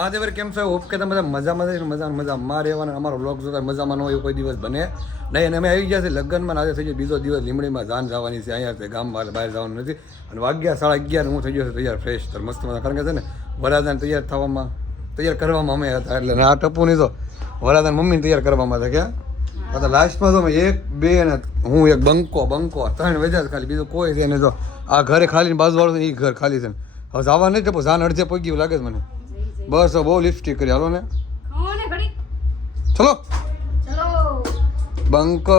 હા દેવર કેમ છો? હોપ કે તમે બધા મજામાં છે. મજામાં રહેવાના. અમારો વ્લોગ જોતા મજામાં ન હોય કોઈ દિવસ બને નહીં. અને અમે આવી ગયા છે લગ્નમાં. આજે થઈ ગયો બીજો દિવસ. લીમડીમાં જાન જવાની છે. અહીંયા ગામ બહાર જવાનું નથી. અને વાગ્યા 11:30 હું થઈ ગયો છું તૈયાર ફ્રેશ મસ્ત મજા. કારણ કે છે ને વરાદાન તૈયાર કરવામાં અમે હતા. એટલે આ ટપુની તો વરાદાન મમ્મીને તૈયાર કરવામાં હતા. ક્યાં હતા લાસ્ટમાં તો 1 2 અને હું એક બંકો 3 વજ્યા ખાલી. બીજું કોઈ છે નહીં. તો આ ઘરે ખાલી બાજુવાળું એ ઘર ખાલી છે. હવે જવા નહીં ટપુ. જાન અડધે પગ્યું લાગે છે મને. બસ બહુ લિપસ્ટિક કરી. હાલો ને ચલો બંકો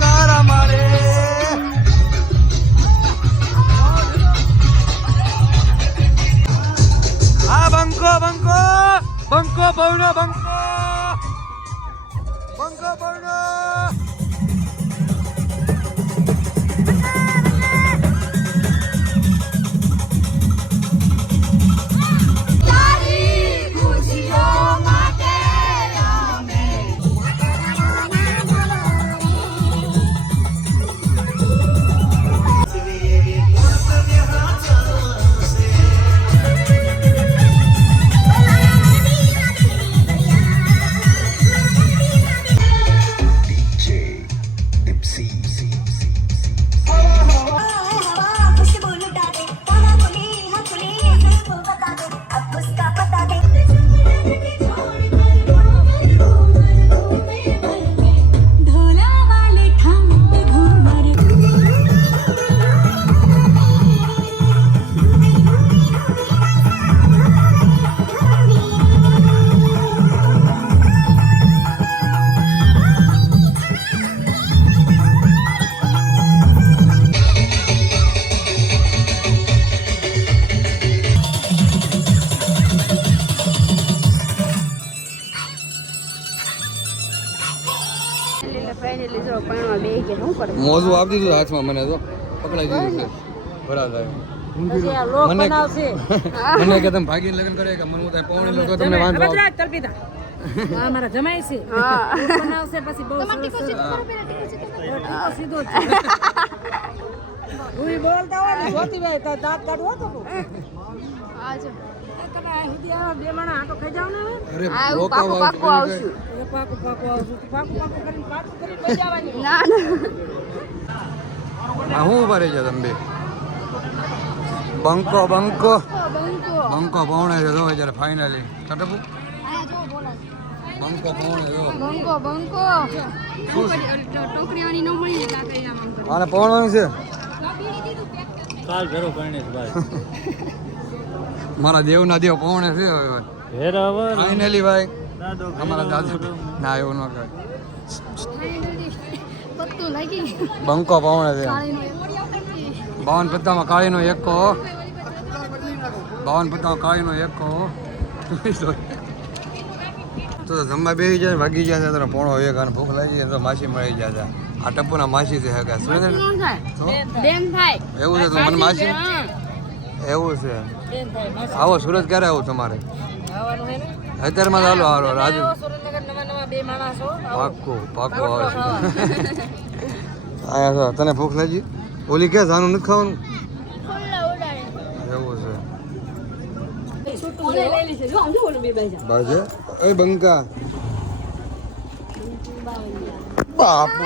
તારા મારે આ બંકો પૌનો બંકો પૌનો મોજું આપી દીધું હાથમાં. મને તો પકડાઈ દીધું છે બરાબર. મને કે તમે ભાગીને લગ્ન કરે કે મને પૌણે લોકો તમને વાંધો મારા જમાઈ છે બનાવશે પછી બહુ સીધો હું બોલતા હોય ને જોતી ભાઈ તો દાંત કાઢવો તો આજો બે માણા આટો ખાઈ જાવ ને. અરે પાકું આવશું પાકું કરીને પાછું કરી લઈ જવાની. ના હું ઉભા રહી જાય તમે બે. બંકો પૌણે છે. જો જયારે ફાઇનલી ટપુ બંકો પૌણે જો ટોકરીવાની ન મળી કાકા આને પૌણવાનું છે. કાલ ઘરો ગણેશ ભાઈ મારા દેવના દેવ પૌણે છે. ફાઇનલી ભાઈ અમારા દાદા ના એવું ન કહે. બંકો પૌણે છે. 52 પત્તામાં કાળીનો એકો. 52 પત્તામાં કાળીનો એકો. તો જમવા બેસી જાય વાગી જાય તો પોણો 1 અને ભૂખ લાગી જાય તો માસી મળી જાય. આ ટપુના માસી છે હગા સુરેન્દ્ર એવું છે. તો મને માસી એવું છે. આવો સુરત ક્યારે આવું તમારે? અત્યારમાં ચાલો હાલો રાજુ પાક્કું આવે. આયા છો તને ભૂખ લાગી? ઓલી ક્યાં જાનું નથી ખાવાનું? એવું છે. બાજે એ બંકા બાપુ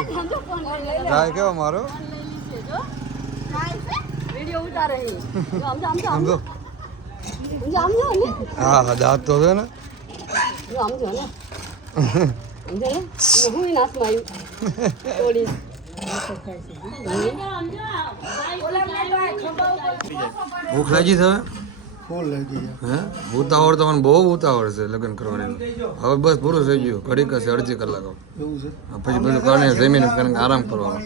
ગાય કેવો મારો હા દાંત તો છે ને. ભૂખ લાગી છે હે? ઉતાવળ તો મને બહુ ઉતાવળ છે લગ્ન કરવાની. હવે બસ પૂરું થઈ ગયું. ઘડીક હશે અડધી કલાક. પછી બધું કારણે જમીન આરામ કરવાનો.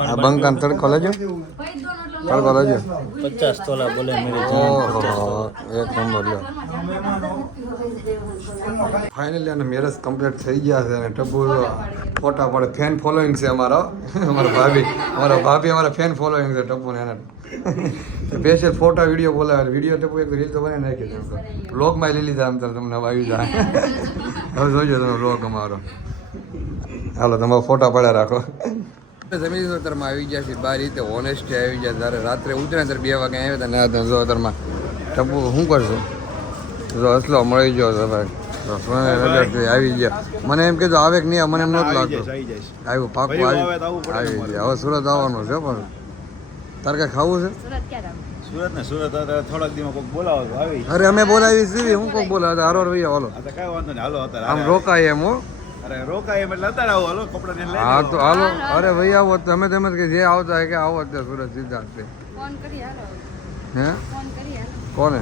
આ બંકાને તડકો લેજો 50 તોલા બોલે મેરી એક નંબર લ્યો. ફાઇનલી અને મેરેજ કમ્પ્લીટ થઈ ગયા છે. અને ટપુ ફોટા પડે. ફેન ફોલોઈંગ છે અમારા ભાભી અમારા ફેન ફોલોઈંગ છે ટપુને. એને સ્પેશિયલ ફોટા વિડીયો બોલાવે. વિડીયો ટપુ એક રીલ તો બનાવી નાખી દે. બ્લોગમાં લઈ લીધા આમ તમને આવી જાય. હવે જોઈજો તમે બ્લોગ અમારો. હાલો તમારો ફોટા પડ્યા રાખો. જમી લીધું અત્યારમાં આવી ગયા છે બાર રીતે ઓનેસ્ટી આવી ગયા જ્યારે રાત્રે ઉતરે ત્યારે 2 વાગે આવ્યા હતા ના જો અત્યારમાં ટપુ શું કરશું જો અસલો મળી ગયો છે ભાઈ આવી ગયા મને એમ કીધું આવે કે નહીં મને એમ નહોતું લાગતું આવ્યું પાકું આવી ગયા હવે સુરત આવવાનું છે પણ તારે કાંઈ ખાવું છે સુરત ને સુરત થોડાક દિવસ કોઈક બોલાવો તો આવી અરે અમે બોલાવી સીવી હું કોક બોલાવે હારો ભૈયા હાલો આ તો કઈ વાંધો નહીં હાલો અત્યારે આમ રોકાય એમ હો અરે રોકાય એમ એટલે અત્યારે આવો હાલો કપડા ને લઈ હા તો હાલો અરે ભાઈ આવો તમે તેમ જ કે જે આવતા હોય કે આવો અત્યારે સુરત સીધા છે ફોન કરી હાલો હે ફોન કરી હાલો કોને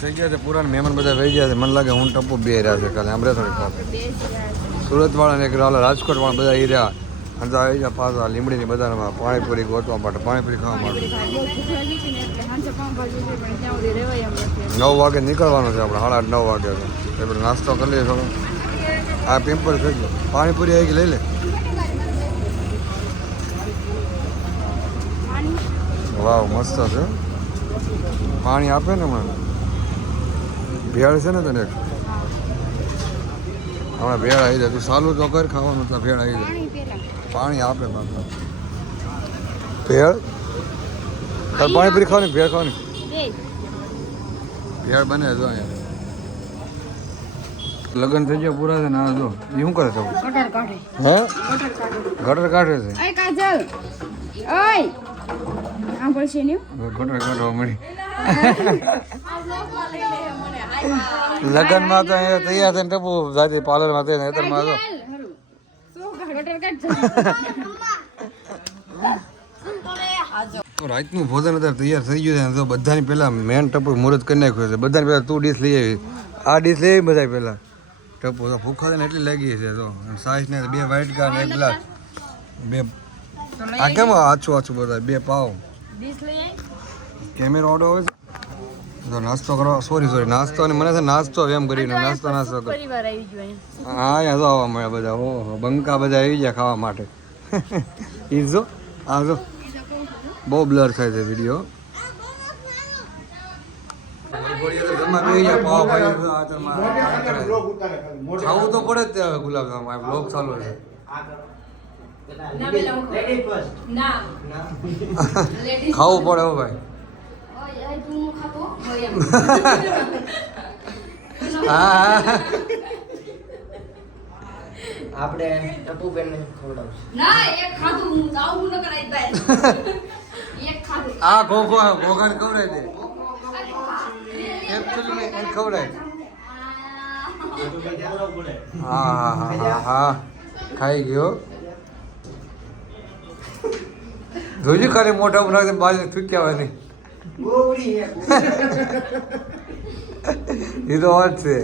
થઈ ગયા છે પુરાણ મહેમાન બધા વહી ગયા છે મને લાગે હું ટપ્પુ બે રહ્યા છે કાલે આમરે થોડીક વાત સુરત વાળા ને એક હાલ રાજકોટ વાળા બધા એ રહ્યા અને તો આવી ગયા પાછા લીમડીની બજારમાં પાણીપુરી ગોતવા માટે પાણીપુરી ખાવા માટે 9 વાગે નીકળવાનું છે આપણે 8:30 વાગે તો આપણે નાસ્તો કરી લઈએ થોડો આ પિમ્પલ થઈ ગયો પાણીપુરી આવી ગઈ લઈ લે વાવ મસ્ત છે પાણી આપે ને મને ભેળ છે ને તને હમણાં ભેળ આવી જાય તું સાલું તો કર ખાવાનું તો ભેળ આવી જાય પાણી આપે બાપા ભેળ તાર પાણીપુરી ખાવાની ભેળ ખાવાની ભેળ બને જો અહીંયા લગ્ન થઈ ગયા પૂરા છે ને આ જો એ શું કરે છે ગટર કાઢે હે ગટર કાઢે છે ઓય કાજલ ઓય આમ પડશે ને ગટર કાઢવા મળી લગ્નમાં તો અહીંયા તૈયાર થઈને ટપુ જાતી પાર્લરમાં થઈને હેતરમાં તો રાતનું ભોજન અત્યારે તૈયાર થઈ ગયું છે તો બધાની પહેલાં મેન ટપુ મુહૂર્ત કરી નાખ્યું છે બધાની પહેલાં તું ડીશ લઈ આવી આ ડીશ લઈ આવી બધા પહેલાં ટપુ તો ભૂખા થઈને એટલી લાગી છે તો સાઈઝ ને 2 વ્હાઈટ કાર ને 1 ગ્લાસ 2 આ કેમ આછું આછું બધા 2 પાવ ડીશ લઈ આવી કેમેરા ઓર્ડર હોય છે તો નાસ્તો કરવા સોરી નાસ્તો અને મને છે નાસ્તો એમ કરીને નાસ્તો કરો પરિવાર આવી ગયો હા અહીંયા તો આવવા મળ્યા બધા ઓહો બંકા બધા આવી ગયા ખાવા માટે ઈ જો આ જો બહુ બ્લર થાય છે વિડીયો ખાવું તો પડે જ તે હવે ગુલાબજામ બ્લોગ ચાલુ છે ખાવું પડે હો ભાઈ હા આપણે ટપુબેન ને ખવડાવશું ના એક ખાધું હું આવું ન કરાય ભાઈ એક ખાધું આ ઘોઘાને ખવડાવી દે એક પેલું એક ખવડાય હા ખાઈ ગયો જોજો ખાલી મોઢા ઉપર નાખીને બાજુ થૂક્યા નહીં એ તો વાત છે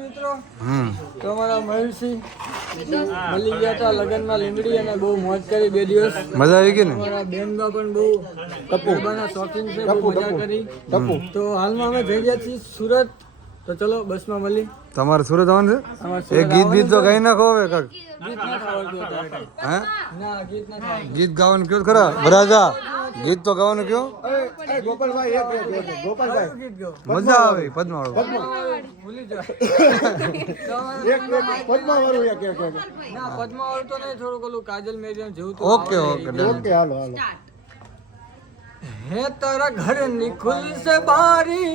મિત્રો તમારા મહેશસિંહ મળી ગયા હતા લગ્નમાં લીમડી અને બહુ મોજ કરી 2 દિવસ મજા આવી ગઈ ને અમારા બેનમાં પણ બહુ ગરબાના શોખીન છે બહુ મજા કરી તો હાલમાં અમે જઈ ગયા છીએ સુરત તો ચલો બસમાં મળી તમારે સુરત આવવાનું અમારે છે એક ગીત બીત તો ગાઈ નાખો હવે કાક ગીત ના આવડતું હતું હે ના ગીત ના આવડતું. ગીત ગાવાનું કયો ખરા ભરાજા ગીત તો ગાવાનું કયો ગોપાલભાઈ એક ગોપાલભાઈ ગીત ગયો મજા આવે પદ્માવળ ભૂલી જાઓ પદ્માવાળું એક ના પદ્માવળ તો નહીં થોડુંક ઓલું કાજલ મેરિયમ જેવું તો ઓકે ઓકે ડન હાલો હે તારા ઘર ની ખુલ સે બારી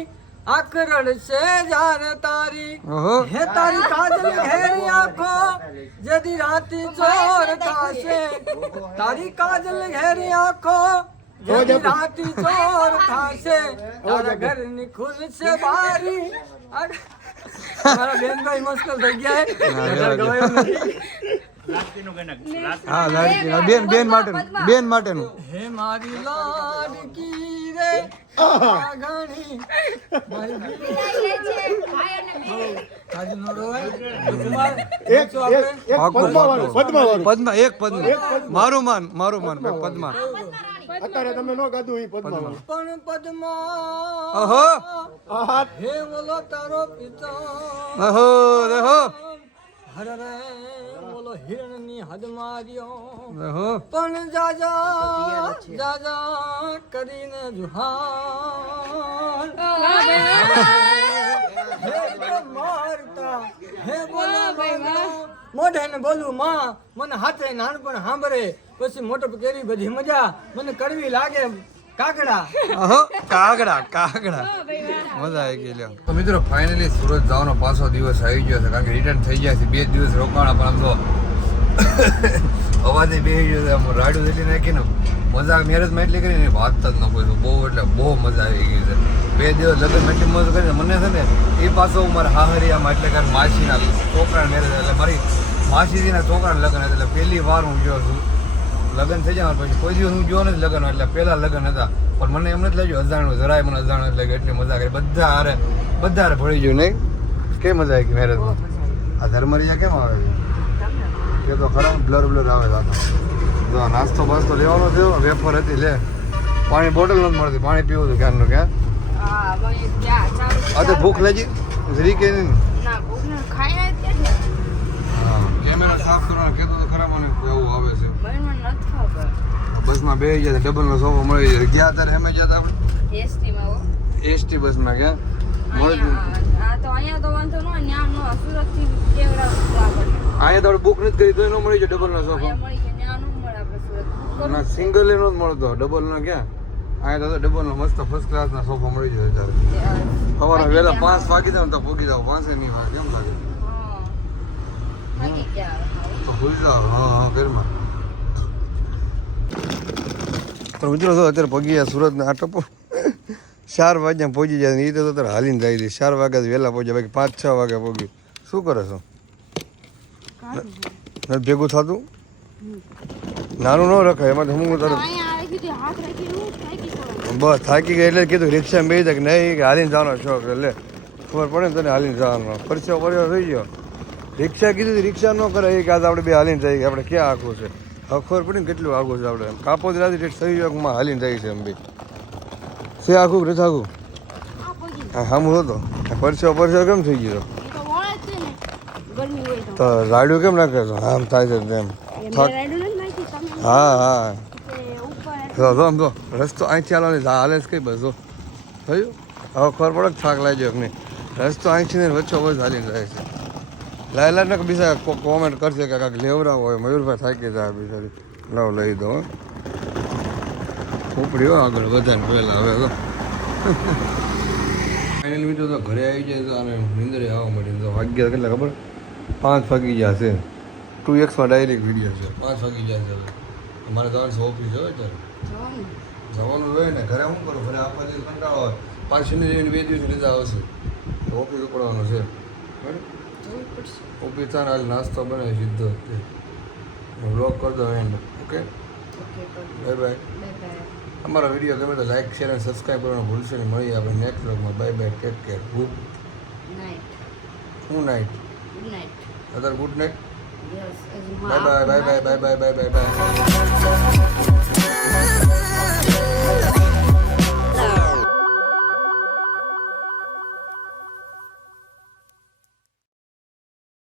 આકરડ સે જાન તારી ઓહો હે તારી કાજલ ઘેરી આંખો જદી રાતી ચોર થાશે તારી કાજલ ઘેરી આંખો જદી રાતી ચોર થાશે તારા ઘરની ખુલ સે બારી મારા બેનભાઈ મસ્કલ થઈ ગયા હે ગવાયું નથી. હા લાડકી બેન માટેનું હે મારી લાડકી રે આ ઘણી મારી બીડી કાજુ નો રોવાય કુમાર એક પદ્મા એક પદ્મા મારું માન પદ્મા અત્યારે તમે નો ગાધું ઈ પદ્મા પણ પદ્મા ઓહો હે બોલો તારો પિતા ઓહો દેહો હર રે બોલો હિરણની હદ માર્યો દેહો પણ જાજા કરીને જુહાર હે મારતા હે બોલા મોઢે ને બોલું માં મને હાથે નાનપણ સાંભળે પછી મોટો કેરી બધી મજા મને કડવી લાગે કાકડા ઓહો કાગડા મજા આવી ગઈ લ્યો તો મિત્રો ફાઇનલી સુરત જવાનો પાછો દિવસ આવી ગયો છે કારણ કે રિટર્ન થઈ ગયા છે 2 દિવસ રોકાણા પણ આમ તો અવાજે બેસી ગયો છે આમ રાડું એટલી નાખીને મજા મેરેજમાં એટલી કરીને વાત જ ન કોઈ બહુ એટલે બહુ મજા આવી ગઈ છે 2 દિવસ લગ્ન એટલી મજા કરીને મને છે ને એ પાછો મારા હાહરિયામાં એટલે કે માસીના છોકરાના મેરેજ એટલે મારી માસીજીના છોકરાના લગ્ન એટલે પહેલી વાર હું ગયો છું લગ્ન થઈ જાય પછી કોઈ દિવસ હું ગયો નથી લગ્ન એટલે પહેલા લગ્ન હતા પણ મને એમ નથી લાગ્યું અજાણ્યું જરાય મને અજાણ્યું એટલે એટલી મજા કરી બધા હારે ભળી ગયું નહીં કેવી મજા આવી ગઈ મેરેજમાં આ ધર્મરિયા કેમ આવે છે એ તો ખરા બ્લર આવે છે જો નાસ્તો બાસ્તો લેવાનો થયો વેફર હતી લે પાણી બોટલ નથી મળતી પાણી પીવું હતું ક્યારનું ક્યાં આ તો ભૂખ લાગી જરી કે નહીં હા કેમેરા સાફ કરવાનો કહેતો તો ખરા મને એવું આવે છે બસમાં બેસી ગયા ડબલનો સોફો મળી જાય ગયા ત્યારે એમ ગયા હતા આપણે એસટી બસમાં ગયા અહીંયા તો બુક નથી કરી તો એનો મળી જાય ડબલનો સોફો ના સિંગલ એનો જ મળતો ડબલનો ક્યાં અહીંયા તો ડબલનો મસ્ત ફર્સ્ટ ક્લાસના સોફા મળી જાય ત્યારે સવારે વહેલા 5 વાગી જાવ તો પૂગી જાવ 5 નહીં વાગે કેમ લાગે તો ભૂલી જાવ હા ઘરમાં તો મિત્રો તો અત્યારે પગી ગયા સુરતના આ ટપો 4 વાગ્યા પહોંચી જાય એ તો અત્યારે હાલીને જાય છે 4 વાગ્યા વહેલા પહોંચ્યા બાકી 5-6 વાગ્યા પહોંચ્યું શું કરે છો નથી ભેગું થતું નાનું ન રખાય એમાં હું તરત બસ થાકી ગઈ એટલે કીધું રિક્ષામાં બેસી જાય કે નહીં કે હાલીને જવાનો શોખ એટલે ખબર પડે ને તને હાલીને જવાનો પરસ્યો થઈ ગયો રિક્ષા કીધું રિક્ષા ન કરે એ કે આજે આપણે બે હાલીને જઈએ આપણે ક્યાં આખું છે હવે ખબર પડી ને કેટલું આખું છે આપણે કાપોદ રાતી થઈ ગયો હાલીને જાય છે એમ બી છે આખું કે નથી આખું હા સામું હતો પરસ્યો કેમ થઈ ગયો તો રાડ્યું કેમ નાખે છો આમ થાય છે તેમ હા આમ તો રસ્તો અહીંથી ચાલવાની હાલે છે કઈ બસો થયું હવે ખબર પડે થાક લાગ્યો કે નહીં રસ્તો અહીંથી ને વચ્ચો વચ્ચે હાલીને જાય છે લાયલા ને બીજા કોમેન્ટ કરશે કે કાંઈક લેવરાવ હોય મયુરભાઈ થાકી જાય બિચારી લાવ લઈ દો ઉપડી હો આગળ બધાને પહેલાં હવે તો ફાઇનલ મિત્રો તો ઘરે આવી જાય તો અને નીંદરે આવવા મળી તો વાગ્યા કેટલા ખબર 5 વાગી ગયા છે 2Xમાં ડાયરેક્ટ વિડીયો છે 5 વાગી ગયા છે હવે અમારે જવાનું ઓફિસ હોય ત્યારે જવાનું હોય ને ઘરે શું કરું ઘરે આખા દિવસ કંટાળો હોય 5 શનિ રવિને 2 દિવસ લીધા આવશે તો ઓફિસ ઉપડવાનું છે ઓફિસ થાય હાલ નાસ્તો બને સીધો બ્લોગ કરી દો એન્ડ ઓકે બાય બાય અમારો વિડીયો ગમે તો લાઈક શેર અને સબસ્ક્રાઈબ કરવાનું ભૂલશો નહીં મળીએ આપણે નેક્સ્ટ બ્લોગમાં bye bye take care good night અત્યારે good night bye bye bye bye bye bye bye bye by